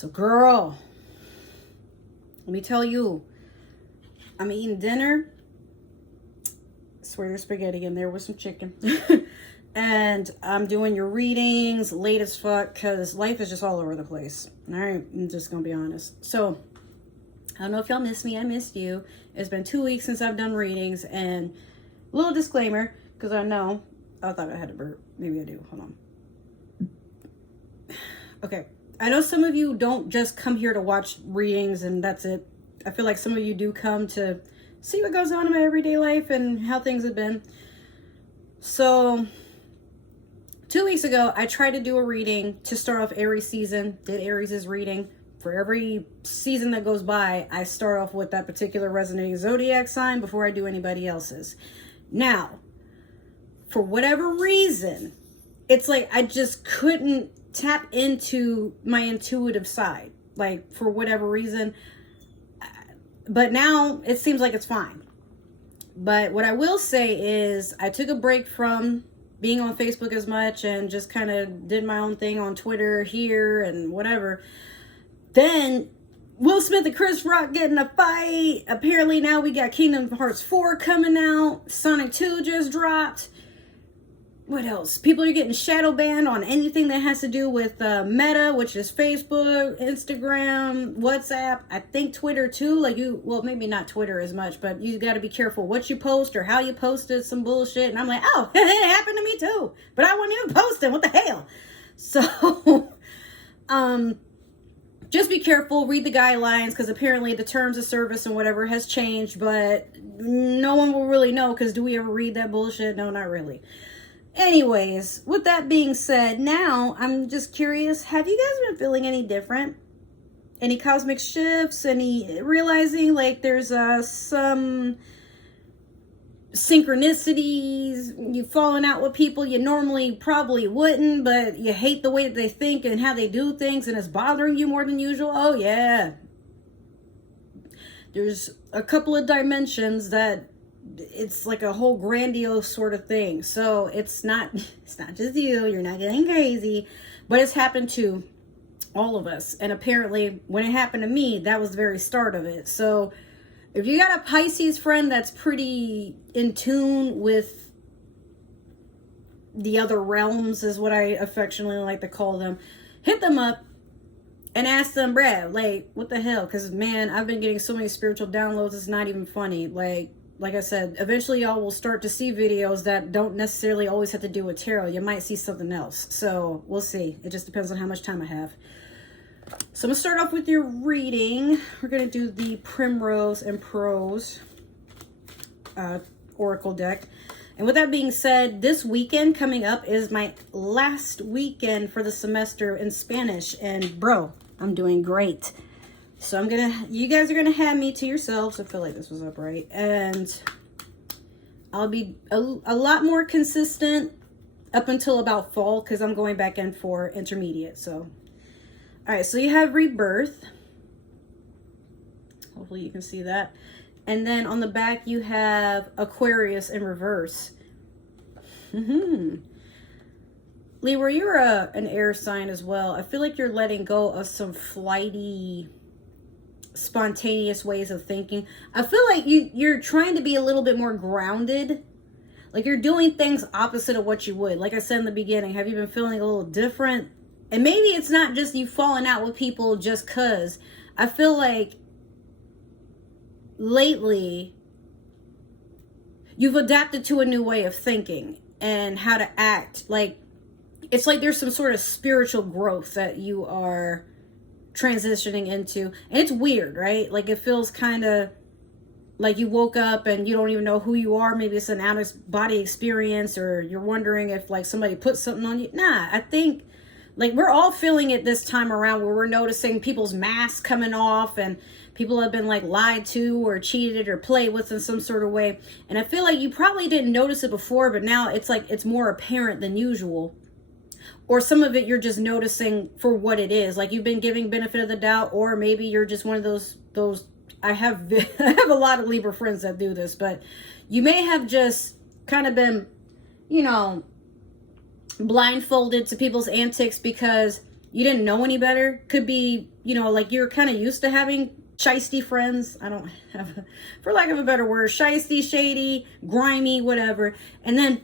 So girl, let me tell you, I'm eating dinner. I swear there's spaghetti in there with some chicken. And I'm doing your readings late as fuck because life is just all over the place. All right, I'm just going to be honest. So I don't know if y'all missed me. I missed you. It's been 2 weeks since I've done readings. And a little disclaimer, because I thought I had a burp. Maybe I do. Hold on. Okay. I know some of you don't just come here to watch readings and that's it. I feel like some of you do come to see what goes on in my everyday life and how things have been. So 2 weeks ago, I tried to do a reading to start off Aries season. Did Aries' reading. For every season that goes by, I start off with that particular resonating zodiac sign before I do anybody else's. Now, for whatever reason, it's like I just couldn't tap into my intuitive side, like for whatever reason. But now it seems like it's fine. But what I will say is I took a break from being on Facebook as much and just kind of did my own thing on Twitter here and whatever. Then Will Smith and Chris Rock getting a fight. Apparently now we got Kingdom Hearts 4 coming out. Sonic 2 just dropped. What else? People are getting shadow banned on anything that has to do with Meta, which is Facebook, Instagram, WhatsApp. I think Twitter too. Well, maybe not Twitter as much, but you got to be careful what you post or how you posted some bullshit. And I'm like, oh, it happened to me too. But I wasn't even posting. What the hell? So, just be careful. Read the guidelines because apparently the terms of service and whatever has changed. But no one will really know because do we ever read that bullshit? No, not really. Anyways, with that being said, now I'm just curious, have you guys been feeling any different? Any cosmic shifts? Any realizing like there's some synchronicities? You've fallen out with people you normally probably wouldn't, but you hate the way that they think and how they do things and it's bothering you more than usual? Oh yeah. There's a couple of dimensions that it's like a whole grandiose sort of thing. So it's not just you, you're not getting crazy, but it's happened to all of us. And apparently when it happened to me, that was the very start of it. So if you got a Pisces friend that's pretty in tune with the other realms, is what I affectionately like to call them, hit them up and ask them, bruh, like, what the hell? Because man, I've been getting so many spiritual downloads, it's not even funny. Like I said, eventually y'all will start to see videos that don't necessarily always have to do with tarot. You might see something else. So we'll see. It just depends on how much time I have. So I'm going to start off with your reading. We're going to do the Primrose and Prose Oracle deck. And with that being said, this weekend coming up is my last weekend for the semester in Spanish. And bro, I'm doing great. So you guys are going to have me to yourselves. I feel like this was upright. And I'll be a lot more consistent up until about fall because I'm going back in for intermediate. So, all right. So you have Rebirth. Hopefully you can see that. And then on the back, you have Aquarius in reverse. Libra, you're an air sign as well. I feel like you're letting go of some flighty, spontaneous ways of thinking. I feel like you're trying to be a little bit more grounded. Like you're doing things opposite of what you would. Like I said in the beginning, have you been feeling a little different? And maybe it's not just you falling out with people just cause. I feel like lately you've adapted to a new way of thinking and how to act. Like it's like there's some sort of spiritual growth that you are transitioning into, and it's weird, right? Like it feels kind of like you woke up and you don't even know who you are. Maybe it's an out of body experience, or you're wondering if like somebody put something on you. Nah, I think like we're all feeling it this time around, where we're noticing people's masks coming off and people have been like lied to or cheated or played with in some sort of way. And I feel like you probably didn't notice it before, but now it's like it's more apparent than usual. Or some of it you're just noticing for what it is. Like you've been giving benefit of the doubt, or maybe you're just one of those I have a lot of Libra friends that do this, but you may have just kind of been, blindfolded to people's antics because you didn't know any better. Could be, you know, like you're kind of used to having shisty friends. I don't have, for lack of a better word, shisty, shady, grimy, whatever. And then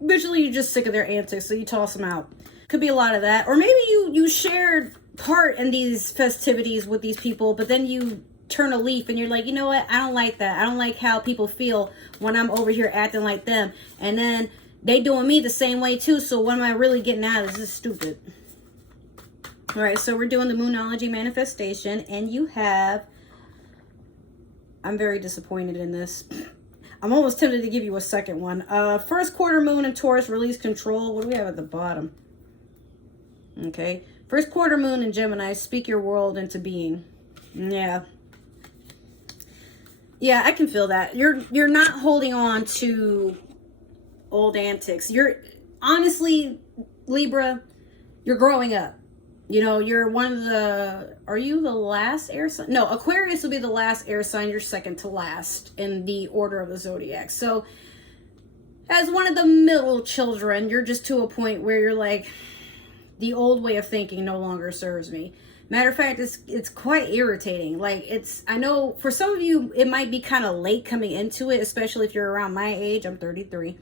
eventually you're just sick of their antics, so you toss them out. Could be a lot of that. Or maybe you shared part in these festivities with these people, but then you turn a leaf and you're like, you know what? I don't like that. I don't like how people feel when I'm over here acting like them. And then they doing me the same way too. So what am I really getting out of this? This is stupid. All right, so we're doing the Moonology manifestation, and you have, I'm very disappointed in this. I'm almost tempted to give you a second one. First quarter moon in Taurus, release control. What do we have at the bottom? Okay. First quarter moon in Gemini, speak your world into being. Yeah. Yeah, I can feel that. You're not holding on to old antics. You're, honestly, Libra, you're growing up. You know, you're one of the, are you the last air sign? No, Aquarius will be the last air sign. You're second to last in the order of the zodiac. So as one of the middle children, you're just to a point where you're like, the old way of thinking no longer serves me. Matter of fact, it's quite irritating. Like, I know for some of you, it might be kind of late coming into it, especially if you're around my age, I'm 33,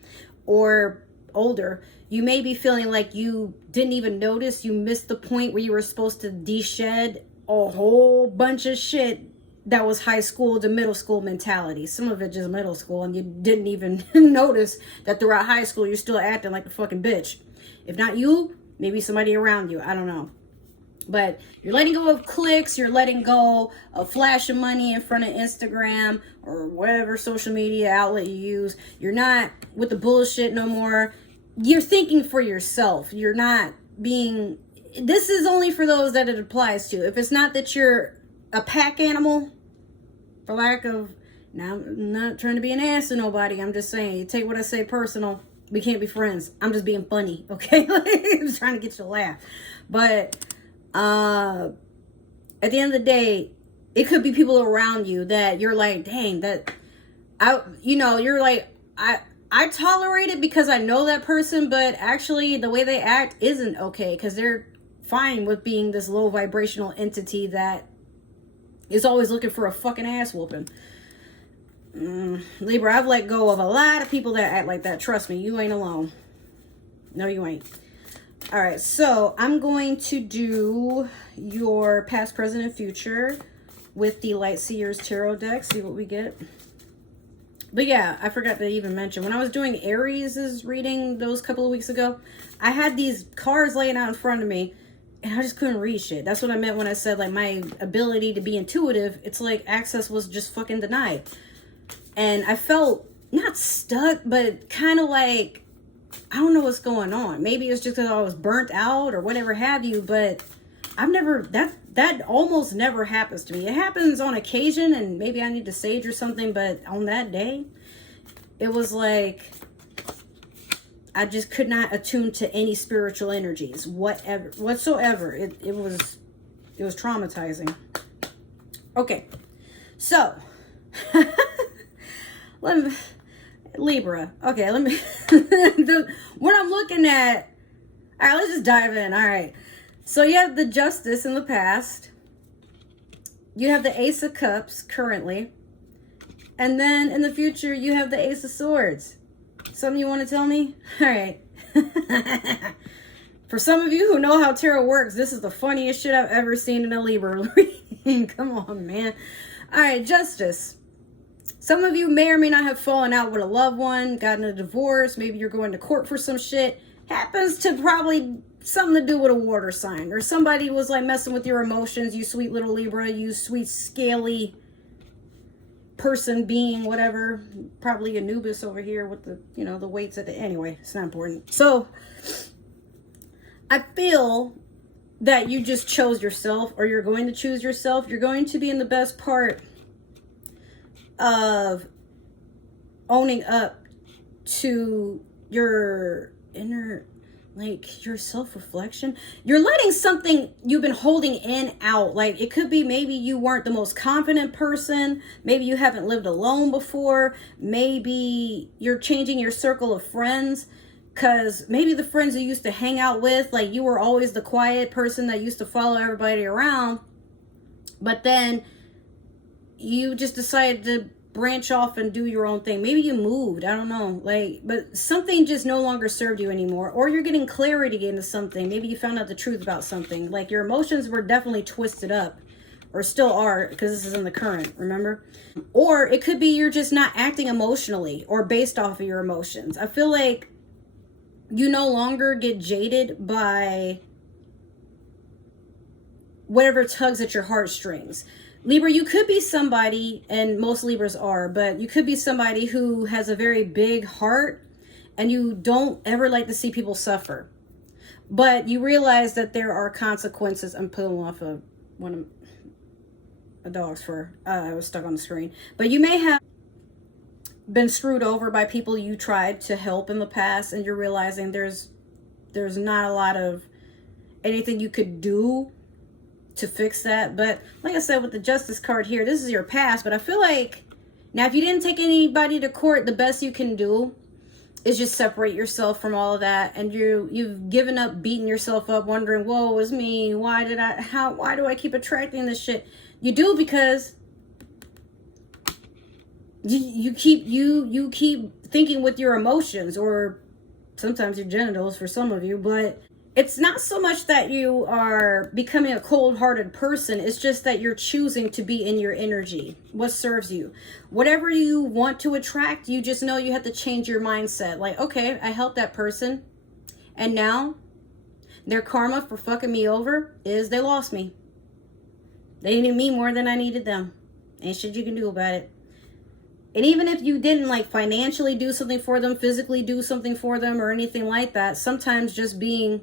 or older. You may be feeling like you didn't even notice, you missed the point where you were supposed to de-shed a whole bunch of shit that was high school to middle school mentality. Some of it just middle school, and you didn't even notice that throughout high school you're still acting like a fucking bitch. If not you, maybe somebody around you. I don't know. But you're letting go of clicks, you're letting go of flashing money in front of Instagram or whatever social media outlet you use. You're not with the bullshit no more. You're thinking for yourself. You're not being, this is only for those that it applies to. If it's not that you're a pack animal, for lack of, now I'm not trying to be an ass to nobody. I'm just saying, you take what I say personal. We can't be friends. I'm just being funny, okay? I'm just trying to get you to laugh. But at the end of the day, it could be people around you that you're like, dang, that you're like, I tolerate it because I know that person, but actually the way they act isn't okay, because they're fine with being this low vibrational entity that is always looking for a fucking ass whooping. Libra, I've let go of a lot of people that act like that. Trust me, you ain't alone. No, you ain't. All right, so I'm going to do your past, present, and future with the Light Seers Tarot deck. See what we get. But yeah, I forgot to even mention, when I was doing Aries' reading those couple of weeks ago, I had these cards laying out in front of me, and I just couldn't read shit. That's what I meant when I said, like, my ability to be intuitive, it's like access was just fucking denied. And I felt not stuck, but kind of like, I don't know what's going on. Maybe it's just because I was burnt out or whatever have you, but I've never, that almost never happens to me. It happens on occasion, and maybe I need to sage or something, but on that day, it was like, I just could not attune to any spiritual energies, whatsoever. It was traumatizing. Okay, so, Libra. Okay, let me, what I'm looking at, all right, let's just dive in. All right. So you have the Justice in the past. You have the Ace of Cups currently. And then in the future, you have the Ace of Swords. Something you want to tell me? All right. For some of you who know how tarot works, this is the funniest shit I've ever seen in a Libra reading. Come on, man. All right, Justice. Some of you may or may not have fallen out with a loved one, gotten a divorce. Maybe you're going to court for some shit. Happens to probably something to do with a water sign, or somebody was like messing with your emotions. You sweet little Libra, you sweet scaly person, being, whatever. Probably Anubis over here with the, the weights at the, anyway, it's not important. So I feel that you just chose yourself, or you're going to choose yourself. You're going to be in the best part of owning up to your inner, like, your self-reflection. You're letting something you've been holding in out. Like, it could be maybe you weren't the most confident person. Maybe you haven't lived alone before. Maybe you're changing your circle of friends. Because maybe the friends you used to hang out with, like you were always the quiet person that used to follow everybody around. But then you just decided to branch off and do your own thing. Maybe you moved, I don't know, like, but something just no longer served you anymore, or you're getting clarity into something. Maybe you found out the truth about something, like your emotions were definitely twisted up, or still are, because this is in the current, remember? Or it could be you're just not acting emotionally or based off of your emotions. I feel like you no longer get jaded by whatever tugs at your heartstrings. Libra, you could be somebody, and most Libras are, but you could be somebody who has a very big heart and you don't ever like to see people suffer. But you realize that there are consequences. I'm pulling off of one of a dog's fur. I was stuck on the screen. But you may have been screwed over by people you tried to help in the past, and you're realizing there's not a lot of anything you could do to fix that. But like I said, with the Justice card here, this is your past. But I feel like now, if you didn't take anybody to court, the best you can do is just separate yourself from all of that. And you've given up beating yourself up, wondering, whoa, it was me, why do I keep attracting this shit? You do, because you keep thinking with your emotions, or sometimes your genitals for some of you. But it's not so much that you are becoming a cold-hearted person. It's just that you're choosing to be in your energy. What serves you? Whatever you want to attract, you just know you have to change your mindset. Like, okay, I helped that person, and now their karma for fucking me over is they lost me. They needed me more than I needed them. Ain't shit you can do about it. And even if you didn't like financially do something for them, physically do something for them, or anything like that, sometimes just being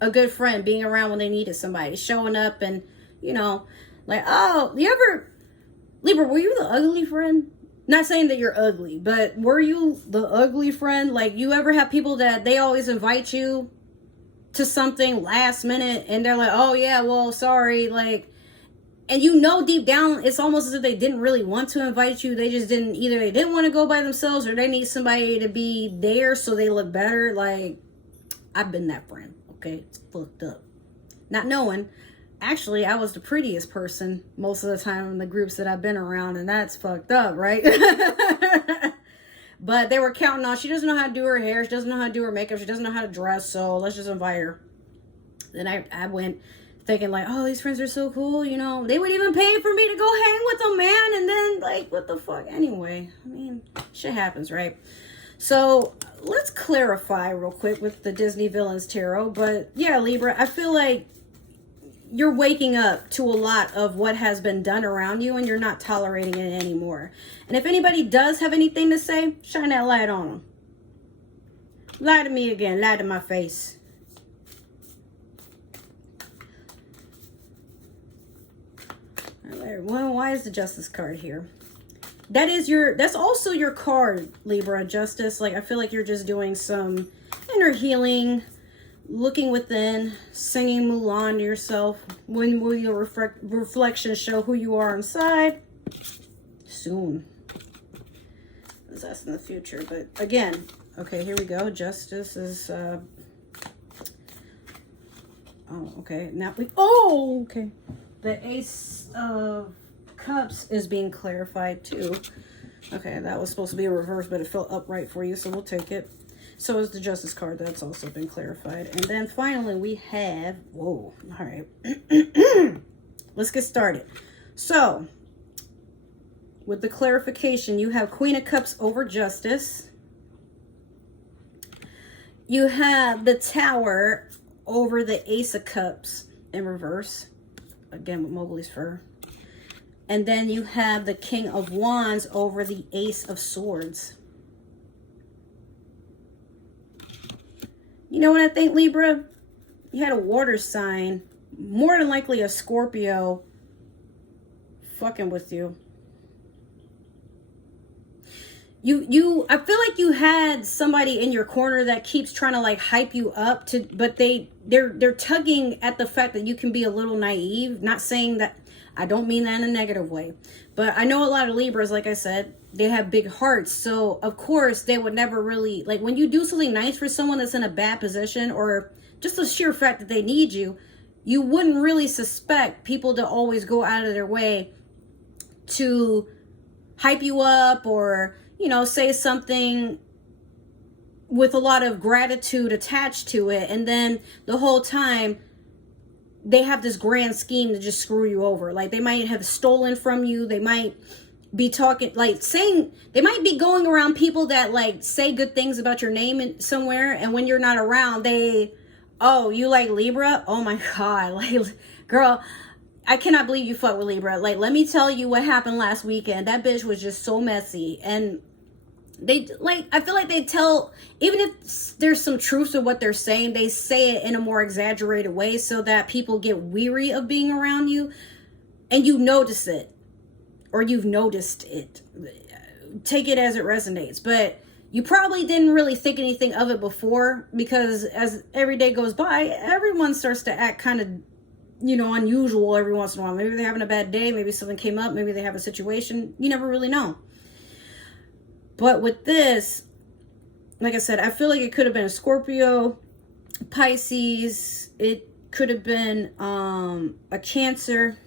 a good friend, being around when they needed somebody, showing up, and, you know, like, oh, Libra, were you the ugly friend? Not saying that you're ugly, but were you the ugly friend? Like, you ever have people that they always invite you to something last minute, and they're like, oh yeah, well, sorry, like, and you know deep down, it's almost as if they didn't really want to invite you. They just didn't, either they didn't want to go by themselves, or they need somebody to be there so they look better. Like, I've been that friend. Okay, it's fucked up. Not knowing, actually, I was the prettiest person most of the time in the groups that I've been around, and that's fucked up, right? But they were counting on, she doesn't know how to do her hair, she doesn't know how to do her makeup, she doesn't know how to dress, so let's just invite her. Then I went thinking like, oh, these friends are so cool, you know, they would even pay for me to go hang with them, man. And then, like, what the fuck? Anyway, I mean, shit happens, right? So let's clarify real quick with the Disney Villains Tarot. But yeah, Libra, I feel like you're waking up to a lot of what has been done around you, and you're not tolerating it anymore. And if anybody does have anything to say, shine that light on them. Lie to me again. Lie to my face. Well, why is the Justice card here? That's also your card, Libra, Justice. Like, I feel like you're just doing some inner healing, looking within, singing Mulan to yourself. When will your reflection show who you are inside? Soon. That's in the future. But again, okay, here we go. Justice is, oh, okay. Now okay. The Ace of Cups is being clarified too. Okay, that was supposed to be a reverse, but it felt upright for you, so we'll take it. So is the Justice card. That's also been clarified. And then finally we have, whoa, all right. Let's get started. So, with the clarification, you have Queen of Cups over Justice. You have the Tower over the Ace of Cups in reverse. Again, with Mowgli's fur. And then you have the King of Wands over the Ace of Swords. You know what I think, Libra? You had a water sign, more than likely a Scorpio, fucking with you. I feel like you had somebody in your corner that keeps trying to like hype you up to, but they're tugging at the fact that you can be a little naive. Not saying that, I don't mean that in a negative way, but I know a lot of Libras, like I said, they have big hearts. So of course they would never really, like when you do something nice for someone that's in a bad position, or just the sheer fact that they need you, you wouldn't really suspect people to always go out of their way to hype you up, or, you know, say something with a lot of gratitude attached to it. And then the whole time they have this grand scheme to just screw you over. Like they might have stolen from you. They might be talking, like saying, they might be going around people that like say good things about your name somewhere. And when you're not around, oh, you like Libra? Oh my God. Like, girl, I cannot believe you fuck with Libra. Like, let me tell you what happened last weekend. That bitch was just so messy. And they, like, I feel like they tell, even if there's some truth to what they're saying, they say it in a more exaggerated way so that people get weary of being around you. And you notice it. Or you've noticed it. Take it as it resonates. But you probably didn't really think anything of it before, because as every day goes by, everyone starts to act kind of, you know, unusual every once in a while. Maybe they're having a bad day. Maybe something came up. Maybe they have a situation. You never really know. But with this, like I said, I feel like it could have been a Scorpio, Pisces. It could have been a Cancer.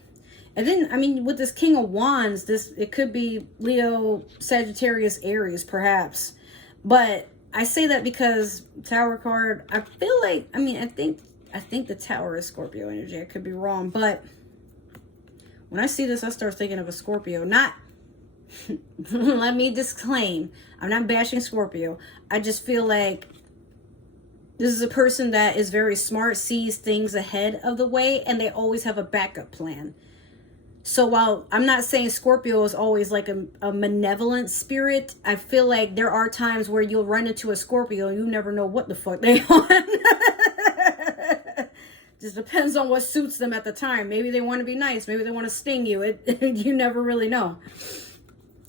And then, I mean, with this King of Wands, it could be Leo, Sagittarius, Aries, perhaps. But I say that because Tower card, I feel like, I mean, I think the Tower is Scorpio energy. I could be wrong, but when I see this, I start thinking of a Scorpio. Not, let me disclaim, I'm not bashing Scorpio. I just feel like this is a person that is very smart, sees things ahead of the way, and they always have a backup plan. So while I'm not saying Scorpio is always like a malevolent spirit, I feel like there are times where you'll run into a Scorpio and you never know what the fuck they on. Just depends on what suits them at the time. Maybe they want to be nice. Maybe they want to sting you. You never really know.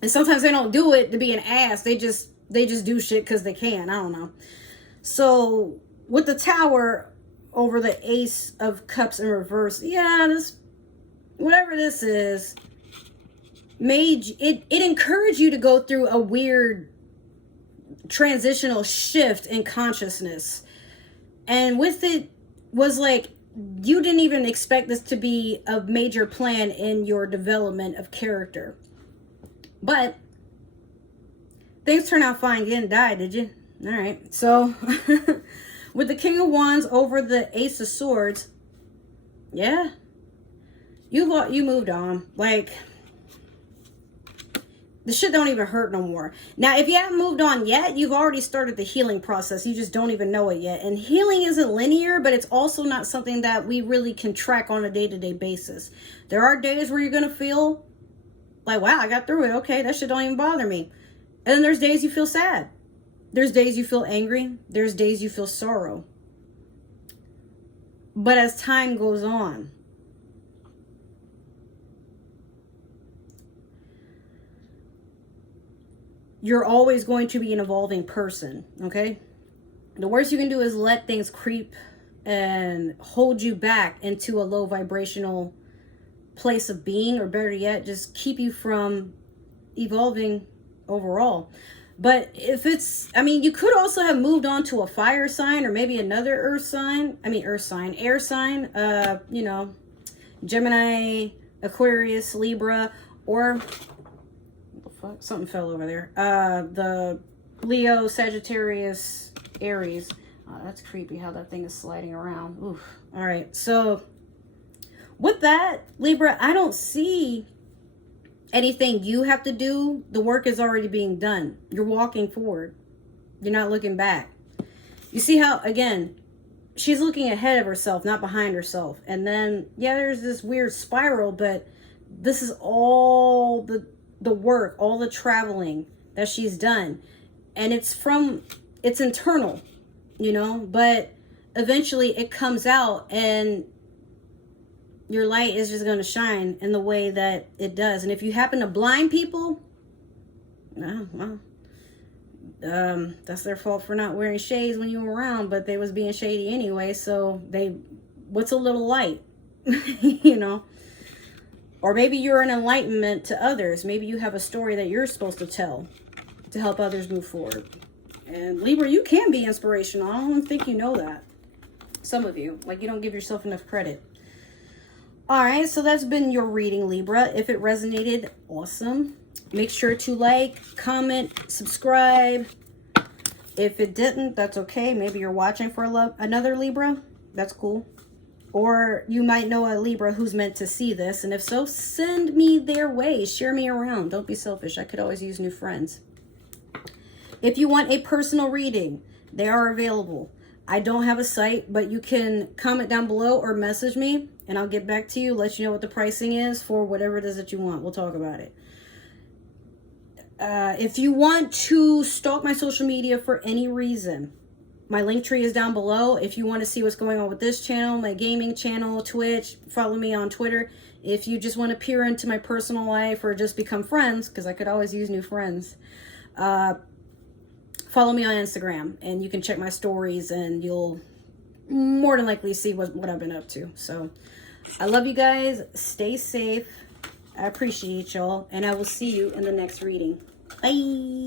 And sometimes they don't do it to be an ass. They just do shit because they can. I don't know. So with the Tower over the Ace of Cups in reverse, yeah, whatever this is, it encouraged you to go through a weird transitional shift in consciousness. And with it was like, you didn't even expect this to be a major plan in your development of character. But things turned out fine. You didn't die, did you? All right. So with the King of Wands over the Ace of Swords, yeah, you moved on. Like, the shit don't even hurt no more. Now, if you haven't moved on yet, you've already started the healing process. You just don't even know it yet. And healing isn't linear, but it's also not something that we really can track on a day-to-day basis. There are days where you're going to feel like, wow, I got through it. Okay, that shit don't even bother me. And then there's days you feel sad. There's days you feel angry. There's days you feel sorrow. But as time goes on, you're always going to be an evolving person, okay? The worst you can do is let things creep and hold you back into a low vibrational place of being, or better yet, just keep you from evolving overall. But if it's, I mean, you could also have moved on to a fire sign, or maybe another air sign, you know, Gemini, Aquarius, Libra, or something fell over there. The Leo, Sagittarius, Aries. Oh, that's creepy how that thing is sliding around. Oof. All right. So with that, Libra, I don't see anything you have to do. The work is already being done. You're walking forward. You're not looking back. You see how, again, she's looking ahead of herself, not behind herself. And then, yeah, there's this weird spiral, but this is all the work, all the traveling that she's done. And it's internal, you know, but eventually it comes out and your light is just going to shine in the way that it does. And if you happen to blind people, well, That's their fault for not wearing shades when you were around, but they was being shady anyway. So what's a little light, you know? Or maybe you're an enlightenment to others. Maybe you have a story that you're supposed to tell to help others move forward. And Libra, you can be inspirational. I don't think you know that. Some of you, like, you don't give yourself enough credit. All right, so that's been your reading, Libra. If it resonated, awesome. Make sure to like, comment, subscribe. If it didn't, that's okay. Maybe you're watching for another Libra. That's cool. Or you might know a Libra who's meant to see this. And if so, send me their way. Share me around. Don't be selfish. I could always use new friends. If you want a personal reading, they are available. I don't have a site, but you can comment down below or message me, and I'll get back to you, let you know what the pricing is for whatever it is that you want. We'll talk about it. If you want to stalk my social media for any reason, my link tree is down below. If you want to see what's going on with this channel, my gaming channel, Twitch, follow me on Twitter. If you just want to peer into my personal life or just become friends, because I could always use new friends, follow me on Instagram, and you can check my stories, and you'll more than likely see what I've been up to. So I love you guys. Stay safe. I appreciate y'all, and I will see you in the next reading. Bye.